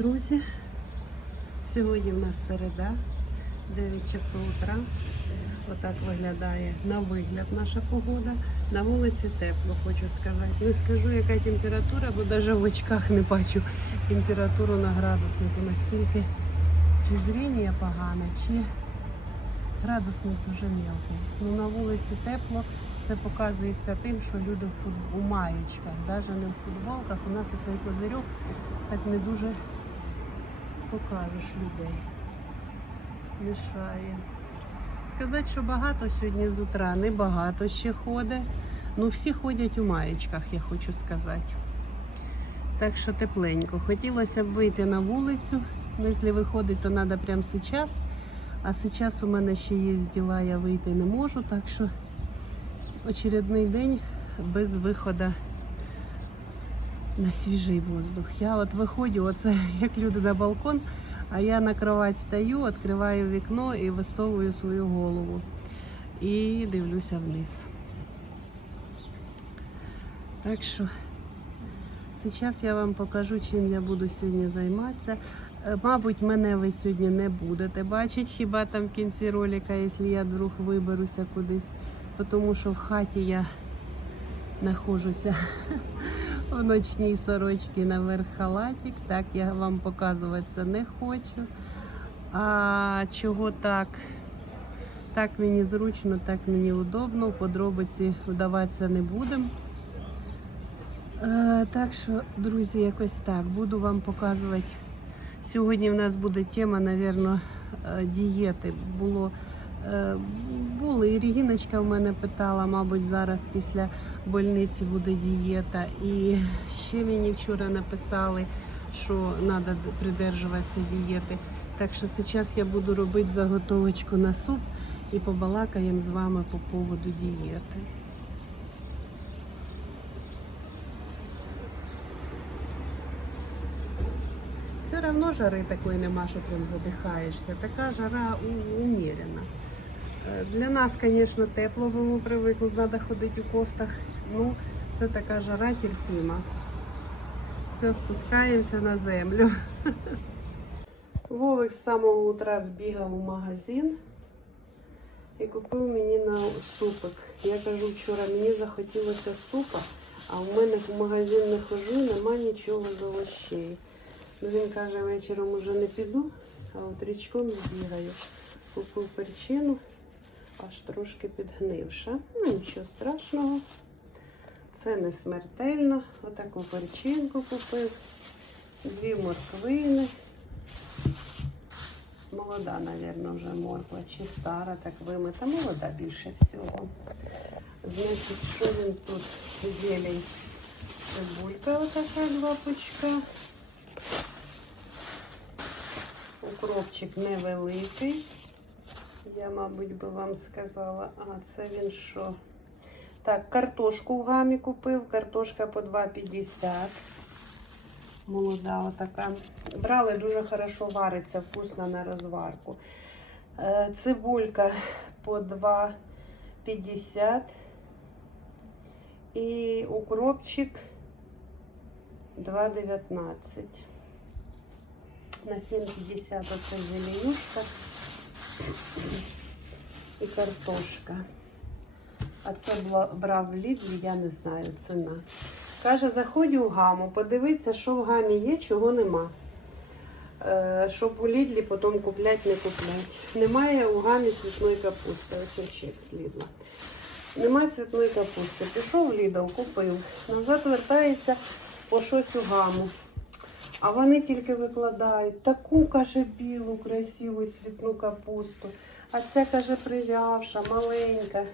Друзі! Сьогодні в нас середа, 9 часов утра. Отак виглядає на вигляд наша погода. На вулиці тепло, хочу сказати. Не скажу, яка температура, бо навіть в очках не бачу температуру на градуснику. Настільки чи зріння погане, чи градусник дуже мілкий. Ну на вулиці тепло. Це показується тим, що люди в фут- у маєчках, навіть не в футболках. У нас оцей козирьок так не дуже покажеш людей. Мішає. Сказати, що багато сьогодні з утра, не багато ще ходить. Ну всі ходять у маєчках, я хочу сказати. Так що тепленько. Хотілося б вийти на вулицю. Ну, якщо виходить, то треба прямо зараз. А зараз у мене ще є діла, я вийти не можу, так що очередний день без виходу на свіжий воздух. Я от виходжу, оце як люди на балкон, а я на кровать стою, відкриваю вікно і висовую свою голову. І дивлюся вниз. Так що зараз я вам покажу, чим я буду сьогодні займатися. Е, Мабуть, мене ви сьогодні не будете бачити, хіба там в кінці ролика, якщо я вдруг виберуся кудись, тому що в хаті я знаходжуся у ночній сорочці наверх халатик. Так я вам показувати це не хочу. А чого так? Так мені зручно, так мені удобно. Подробиці вдаватися не будемо. Е, так що, друзі, якось так. Буду вам показувати. Сьогодні в нас буде тема, напевно, дієти. Було, е, були, і Регіночка в мене питала, мабуть, зараз після больниці буде дієта. І ще мені вчора написали, що треба придержуватися дієти. Так що зараз я буду робити заготовочку на суп і побалакаємо з вами по поводу дієти. Все равно жари такої нема, що прям задихаєшся. Така жара у- умерена. Е, Для нас, звісно, тепло, бо ми привикли, треба ходити у кофтах. Ну, це така жара терпіма. Все, спускаємося на землю. Вовик з самого утра збігав у магазин і купив мені на супик. Я кажу вчора, мені захотілося супа, а в мене в магазин не хожу, нема нічого з овощей. Ну, він каже, вечором уже не піду, а от річком збігаю. Купив перчину, аж трошки підгнивша. Ну, нічого страшного. Це не смертельно. Отаку перчинку купив, дві морквини. Молода, мабуть, вже морква, чи стара, так вимита. Молода більше всього. Значить, що він тут? Зелень. Цибулька отака, два пучка. Укропчик невеликий. Я, мабуть, би вам сказала, а це він що? Так, картошку в гамі купив. Картошка по 2,50. Молода отака. Брали дуже хорошо вариться, вкусно на розварку. Е, Цибулька по 2,50. І укропчик 2,19 на 7,50 оце зеленюшка і картошка. А це брав в Лідлі, я не знаю, ціна. Каже, заходь у гаму, подивися, що в гамі є, чого нема. Е, щоб у Лідлі потім купляти, не купляти. Немає у гамі цвітної капусти. Ось чек з Лідла. Немає цвітної капусти. Пішов в Лідл, купив. Назад вертається по щось у гаму. А вони тільки викладають таку, каже, білу, красиву цвітну капусту. А ця, каже, прив'явша, маленька.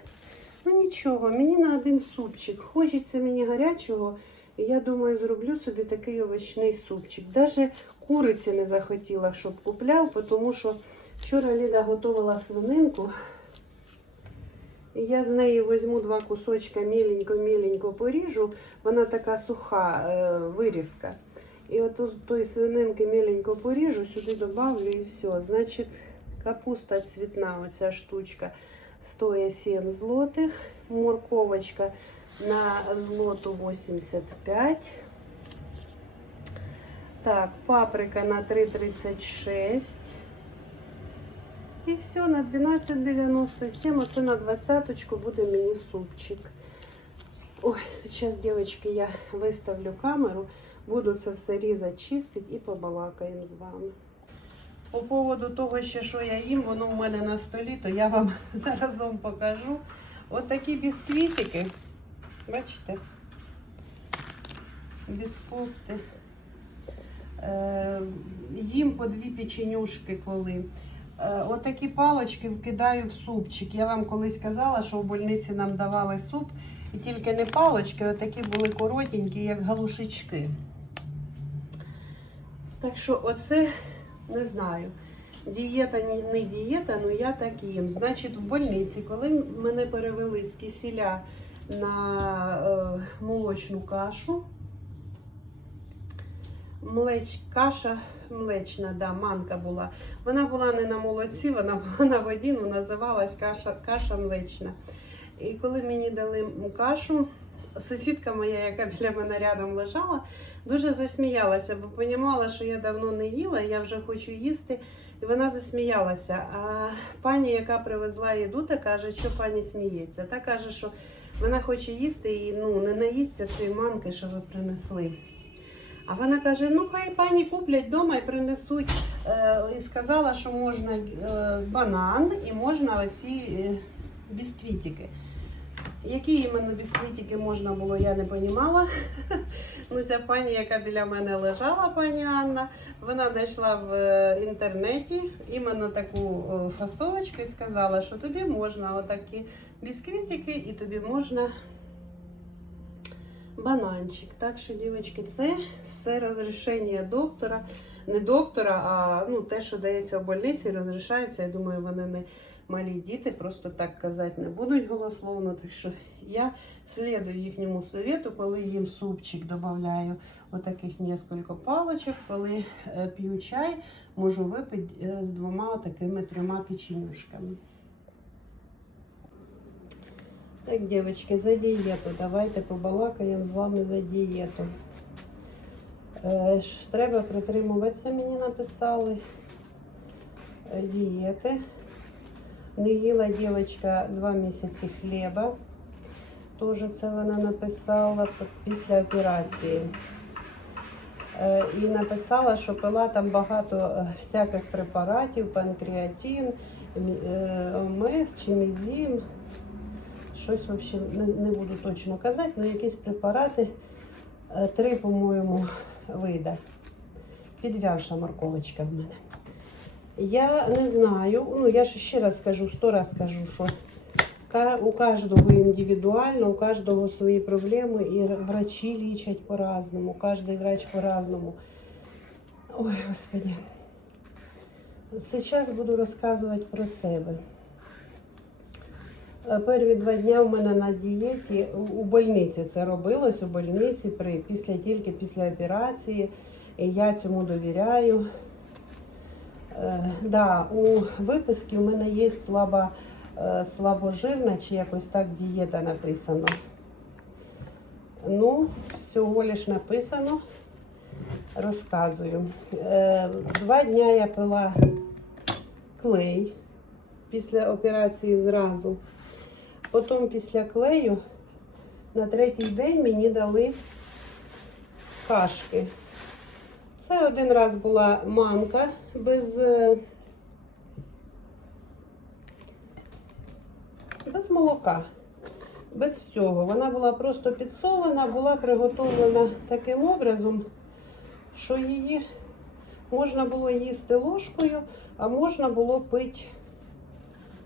Ну нічого, мені на один супчик. Хочеться мені гарячого. І я думаю, зроблю собі такий овочний супчик. Даже куриці не захотіла, щоб купляв, тому що вчора Ліда готувала свининку. І я з неї візьму два кусочка міленько-міленько поріжу. Вона така суха е, вирізка. І от той свининки міленько поріжу, сюди добавлю і все. Значить, капуста цвітна, оця штучка, стоїть 7 злотих. Морковочка на злоту 85. Так, паприка на 3,36. І все, на 12,97. Оце на 20 буде мені супчик. Ой, зараз, дівчатки, я виставлю камеру, буду це все різати, чистити і побалакаємо з вами. По поводу того, ще що я їм, воно в мене на столі, то я вам заразом покажу. От такі бісквітики. Бачите? Біскупти. Е, їм по дві печенюшки коли. Е, Отакі палочки вкидаю в супчик. Я вам колись казала, що в больниці нам давали суп, і тільки не палочки, а такі були коротенькі, як галушечки. Так що оце не знаю. Дієта не дієта, але я так їм. Значить, в больниці, коли мене перевели з кисіля на е, молочну кашу, млеч, каша млечна, да, манка була. Вона була не на молоці, вона була на воді, ну називалась каша, каша млечна. І коли мені дали кашу, сусідка моя, яка біля мене рядом лежала, дуже засміялася, бо понімала, що я давно не їла, я вже хочу їсти. І вона засміялася. А пані, яка привезла їду, та каже, що пані сміється. Та каже, що вона хоче їсти і ну, не наїсться цієї манки, що ви принесли. А вона каже: ну хай пані куплять вдома і принесуть. Е, і сказала, що можна е, банан і можна оці е, бісквітики. Які іменно бісквітики можна було, я не розуміла. Ну, ця пані, яка біля мене лежала, пані Анна, вона знайшла в е, інтернеті іменно таку фасовочку і сказала, що тобі можна отакі бісквітики і тобі можна бананчик. Так що, дівчатки, це все розрішення доктора. Не доктора, а ну, те, що дається в больниці, розрішається. Я думаю, вони не малі діти, просто так казати не будуть голословно. Так що я слідую їхньому совету, коли їм супчик додаю отаких кілька палочок, коли е, п'ю чай, можу випити е, з двома такими трьома печенюшками. Так, дівчатки, за дієту. Давайте побалакаємо з вами за дієту. Е, треба притримуватися, мені написали. Дієти. Не їла дівчинка два місяці хліба. Теж це вона написала після операції. І написала, що пила там багато е, всяких препаратів, панкреатин, ОМС чи мізім. Щось взагалі не, не буду точно казати, але якісь препарати, е, три, по-моєму, вида. Підвявша морковочка в мене. Я не знаю, ну я ж ще раз скажу, сто раз скажу, що у кожного індивідуально, у кожного свої проблеми, і врачі лічать по-разному, кожен врач по-разному. Ой, Господи. Зараз буду розказувати про себе. Перві два дні у мене на дієті у больниці це робилось, у больниці при, після, тільки після операції. І я цьому довіряю. Е, да, у виписці у мене є слабо, е, слабожирна чи якось так дієта написано. Ну, всього лиш написано. Розказую. Е, два дні я пила клей після операції зразу. Потім після клею на третій день мені дали кашки. Це один раз була манка без, е, без молока, без всього. Вона була просто підсолена, була приготовлена таким образом, що її можна було їсти ложкою, а можна було пити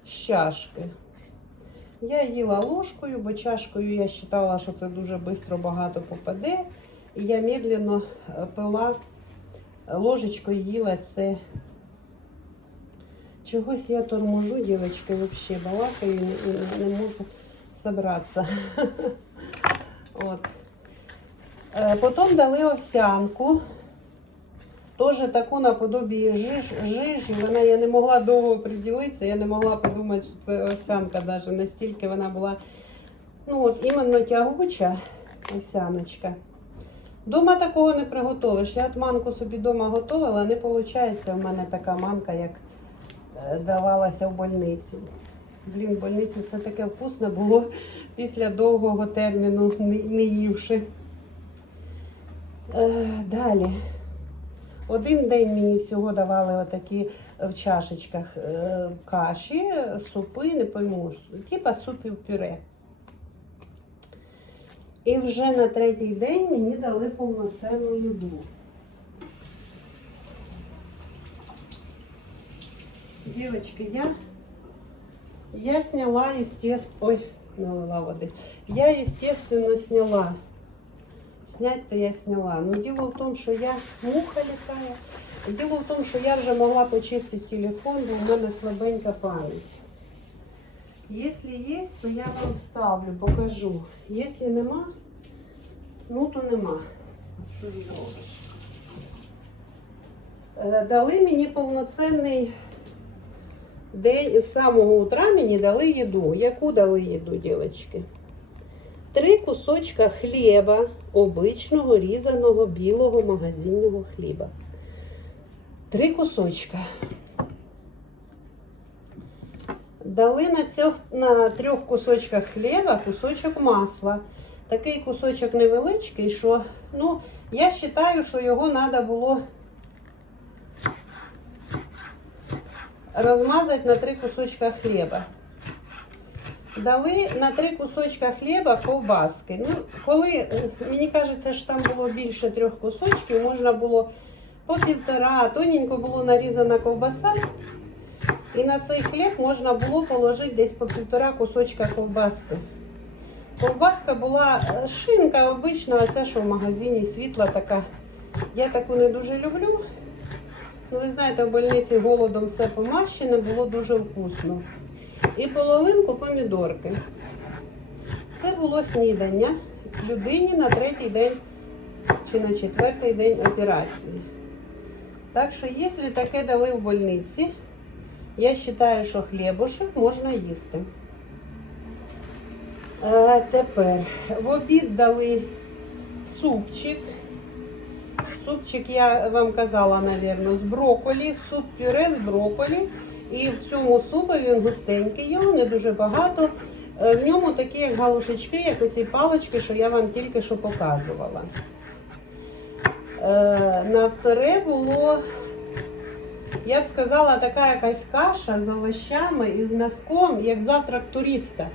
з чашки. Я їла ложкою, бо чашкою я вважала, що це дуже швидко багато попаде. І я медленно е, пила ложечкою їла це. Чогось я торможу, дівчатки, взагалі балакаю, не, не, можу зібратися. Е, Потім дали овсянку. Теж таку наподобі жиж, жижі. Вона я не могла довго приділитися, я не могла подумати, що це овсянка навіть настільки вона була ну от іменно тягуча овсяночка. Дома такого не приготовиш. Я от манку собі дома готувала, не виходить у мене така манка, як е, давалася в больниці. Блін, в больниці все таке вкусне було після довгого терміну, не, не ївши. Е, далі. Один день мені всього давали отакі в чашечках е, каші, супи, не пойму, типа супів пюре. І вже на третій день мені дали повноцінну їду. Девочки, я, я сняла, естественно, ой, налила воды. Я, естественно, сняла. Снять-то я сняла. Но дело в том, что я муха летая. Дело в том, что я вже могла почистити телефон, бо у мене слабенька пам'ять. Если есть, то я вам вставлю, покажу. Если нема, ну то нема. Е, Дали мені повноцінний день з самого утра мені дали їду. Яку дали їду, дівчатки? Три кусочка хліба, обичного різаного білого магазинного хліба. Три кусочка. Дали на, цьох, на трьох кусочках хліба кусочок масла. Такий кусочок невеличкий, що, ну, я вважаю, що його треба було розмазати на три кусочка хліба. Дали на три кусочка хліба ковбаски. Ну, коли, мені кажеться, що там було більше трьох кусочків, можна було по півтора, тоненько було нарізана ковбаса. І на цей хліб можна було положити десь по півтора кусочка ковбаски. Ковбаска була е, шинка обична, оця, що в магазині світла така. Я таку не дуже люблю. Ну, ви знаєте, в больниці голодом все помащене, було дуже вкусно. І половинку помідорки. Це було снідання людині на третій день чи на четвертий день операції. Так що, якщо таке дали в больниці, я вважаю, що хлібушек можна їсти. Тепер в обід дали супчик. Супчик я вам казала, мабуть, з брокколі, суп пюре з брокколі. І в цьому супі він густенький, його не дуже багато. Е, В ньому такі галушечки, як оці палочки, що я вам тільки що показувала. Е, На вторе було, я б сказала, така якась каша з овощами і з м'язком, як завтрак туриста.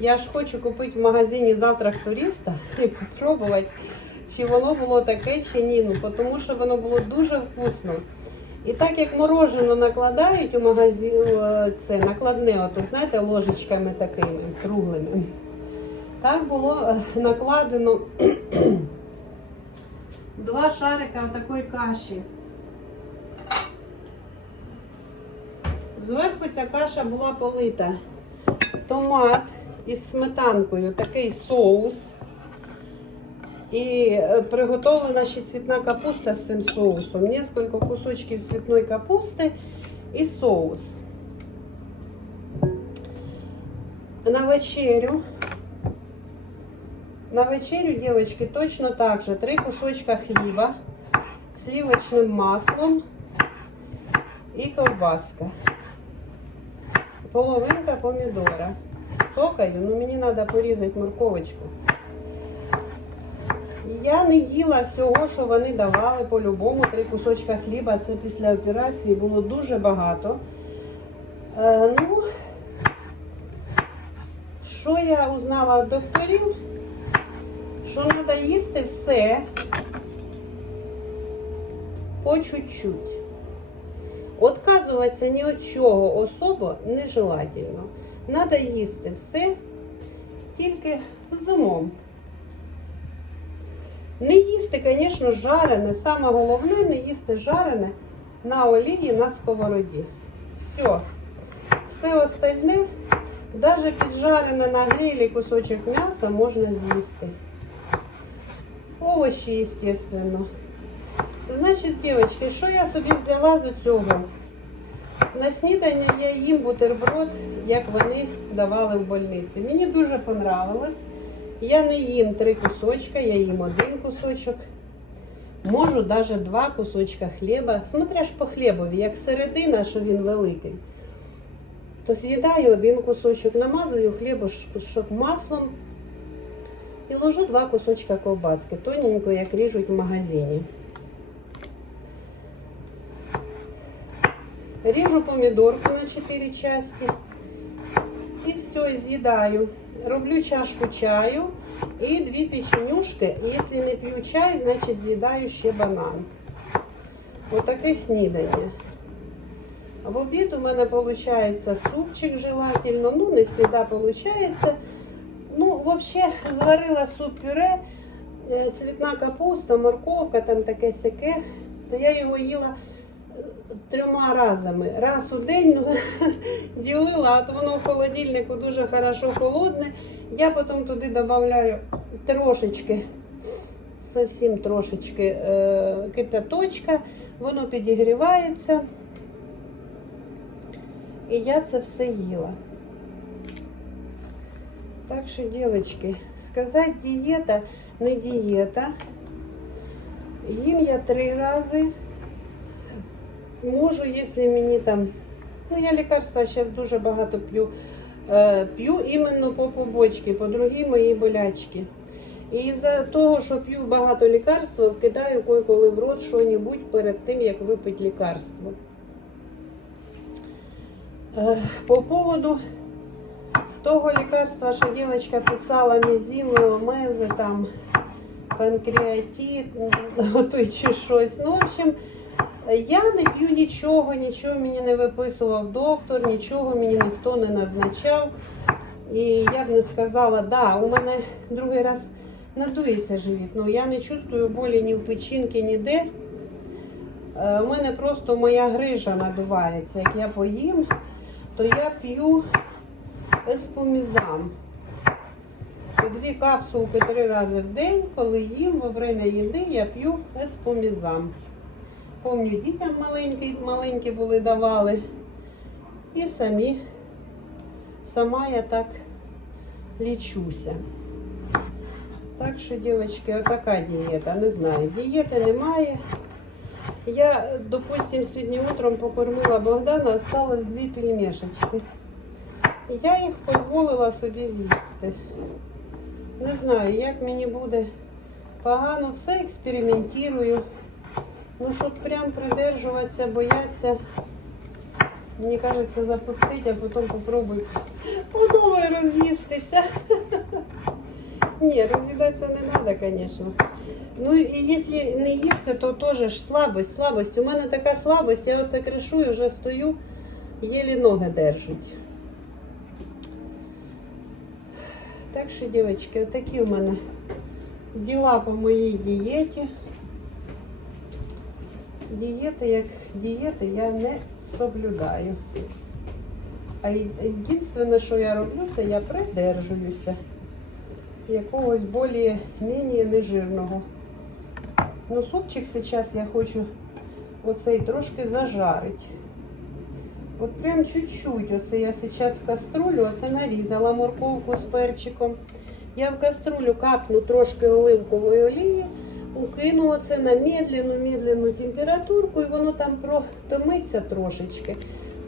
Я ж хочу купити в магазині завтрак туриста і спробувати, чи воно було таке, чи ні. Ну, тому що воно було дуже вкусно. І так як морожено накладають у магазин, е, це накладне, от, знаєте, ложечками такими круглими. Так було е, накладено два шарика такої каші. Зверху ця каша була полита. Томат із сметанкою, такий соус. І е, приготовлена ще цвітна капуста з цим соусом. Несколько кусочків цвітної капусти і соус. На вечерю. На вечерю, девочки, точно так же. Три кусочка хліба, сливочним маслом і ковбаска. Половинка помідора. Сокою, ну мені треба порізати морковочку. Я не їла всього, що вони давали по-любому. Три кусочка хліба. Це після операції було дуже багато. Е, ну, що я узнала від докторів? Що треба їсти все по чуть-чуть. Отказуватися ні від чого особо нежелательно. Треба їсти все тільки з умом. Не їсти, звісно, жарене. Саме головне не їсти жарене на олії на сковороді. Все. Все остальне, навіть піджарене на грилі кусочок м'яса можна з'їсти. Овочі, звісно. Значить, дівчатки, що я собі взяла з цього? На снідання я їм бутерброд, як вони давали в больниці. Мені дуже понравилось. Я не їм три кусочка, я їм один кусочок. Можу навіть два кусочка хліба. Смотря ж по хлібові, як середина, що він великий. То з'їдаю один кусочок, намазую хлібушок маслом і ложу два кусочка ковбаски, тоненько, як ріжуть в магазині. Ріжу помідорку на 4 части і все, з'їдаю. Роблю чашку чаю і дві печенюшки. Якщо не п'ю чай, значить з'їдаю ще банан. Отаке снідання. В обід у мене виходить супчик желательно. Ну, не завжди виходить. Ну, взагалі, зварила суп-пюре, е, цвітна капуста, морковка, там таке сяке. То я його їла трьома разами. Раз у день ну, ділила, то воно в холодильнику дуже хорошо холодне. Я потім туди додаю трошечки, зовсім трошечки е, кипяточка, воно підігрівається. І я це все їла. Так що, дівчатки, сказати дієта, не дієта. Їм я три рази. Можу, якщо мені там. Ну, я лікарства зараз дуже багато п'ю. Е, п'ю іменно по побочці, по другій моїй болячці. І за того, що п'ю багато лікарства, вкидаю кой-коли в рот що-небудь перед тим, як випити лікарство. Е, По поводу того лікарства, що дівчинка писала мізіми, омези, там панкреатит, чи щось. Ну, в общем, я не п'ю нічого, нічого мені не виписував доктор, нічого мені ніхто не назначав. І я б не сказала, да, у мене другий раз надується живіт. Ну я не чувствую болі ні в печінки, ніде. Е, У мене просто моя грижа надувається. Як я поїм, то я п'ю еспомізан. Це Дві капсулки три рази в день, коли їм во время їди, я п'ю еспомізан. Помню, дітям маленькі, маленькі були давали. І самі, сама я так лічуся. Так що, дівчатки, отака дієта. Не знаю, дієти немає. Я, допустим, сьогодні утром покормила Богдана, осталось дві пельмешечки. Я їх дозволила собі з'їсти. Не знаю, як мені буде погано, все експериментую. Ну, щоб прям придержуватися, боятися, мені кажеться, запустити, а потім попробую подумаю роз'їстися. Ні, роз'їдатися не треба, звісно. Ну і якщо не їсти, то теж слабость, слабость. У мене така слабость, я оце кришую, вже стою, єлі ноги держать. Так що, дівчатки, отакі у мене діла по моїй дієті. Дієти, як дієти, я не соблюдаю. А єдине, що я роблю, це я придержуюся якогось більш-менш нежирного. Ну, супчик зараз я хочу оцей трошки зажарити. От прям чуть-чуть. Оце я зараз в каструлю, оце нарізала морковку з перчиком. Я в каструлю капну трошки оливкової олії, укину оце на медленну, медленну температурку і воно там протомиться трошечки.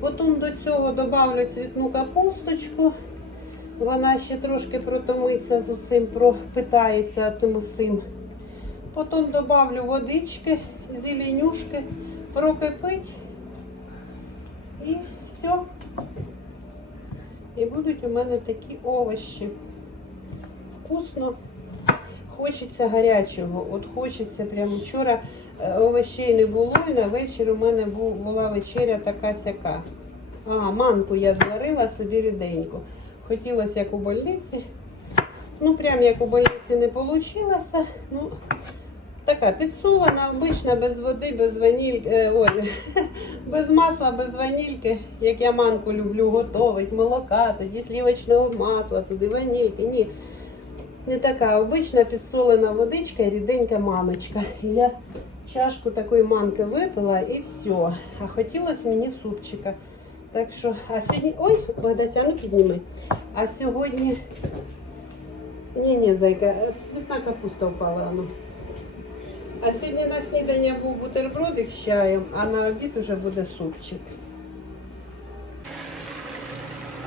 Потім до цього додавлю цвітну капусточку. Вона ще трошки протомиться з цим, пропитається тим усім. Потім додавлю водички, зеленюшки, прокипить і все. І будуть у мене такі овочі. Вкусно. Хочеться гарячого. От хочеться прямо вчора е, овочей не було, і на вечір у мене була вечеря така сяка. А, манку я зварила собі ріденьку. Хотілося як у больниці. Ну, прям як у больниці не вийшло. Ну, така підсолена, обична, без води, без ванільки, е, ой, без масла, без ванільки, як я манку люблю готувати, молока, тоді сливочного масла, туди ванільки. Ні. Не така обична підсолена водичка і ріденька маночка. Я чашку такої манки випила і все. А хотілося мені супчика. Так що, а сьогодні. Ой, Богдася, ну підніми. А сьогодні Ні, ні, зайка, цвітна капуста впала. Ну. А сьогодні на снідання був бутербродик з чаєм, а на обід уже буде супчик.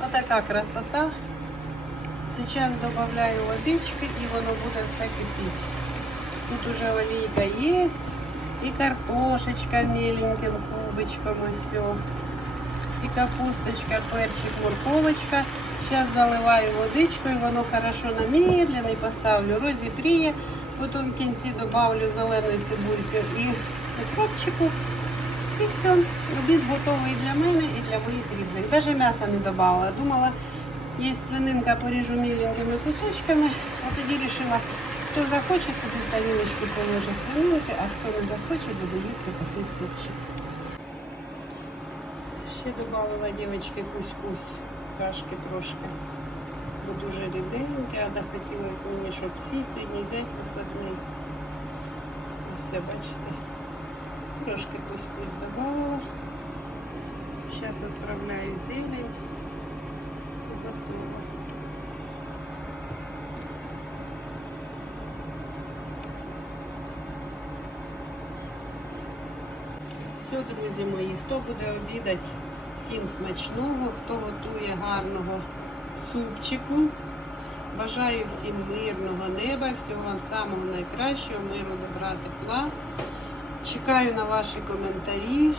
Отака красота. Сейчас добавляю водички и воно буде все кипіть. Тут уже олійка є, і картошечка меленьким кубочком все. І капусточка, перчик, морковочка. Сейчас заливаю водичкою, воно хорошо на медленний поставлю, розігріє. Потім в кінці добавлю зеленої цибульки і укропчику. І все, обід готовий для мене і для моїх рідних. Навіть м'яса не додавала. Думала, є свининка, поріжу міленькими кусочками. А тоді вирішила, хто захоче, собі в тарілочку положить свининки, а хто не захоче, буде їсти такий супчик. Ще додавала дівчатки кусь-кусь, кашки трошки. Бо дуже ріденьке, а хотілося мені, щоб всі сьогодні зять виходний. Ось, бачите. Трошки кусь-кусь добавила. Зараз відправляю зелень. Все, друзі мої, хто буде обідати, всім смачного, хто готує гарного супчику. Бажаю всім мирного неба, всього вам самого найкращого, миру, добра, тепла. Чекаю на ваші коментарі.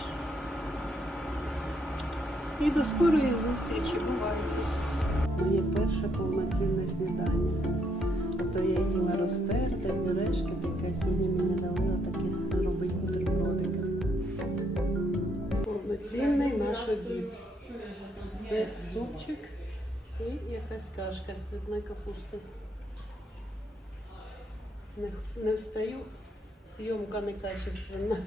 І до скорої зустрічі. Бувайте. Моє перше повноцінне снідання. Ото я їла розтерте, пюрешки таке. Сьогодні мені дали отакі робити бутербродики. Повноцінний наш обід. Це супчик і якась кашка з цвітної капусти. Не, не встаю, зйомка некачественна.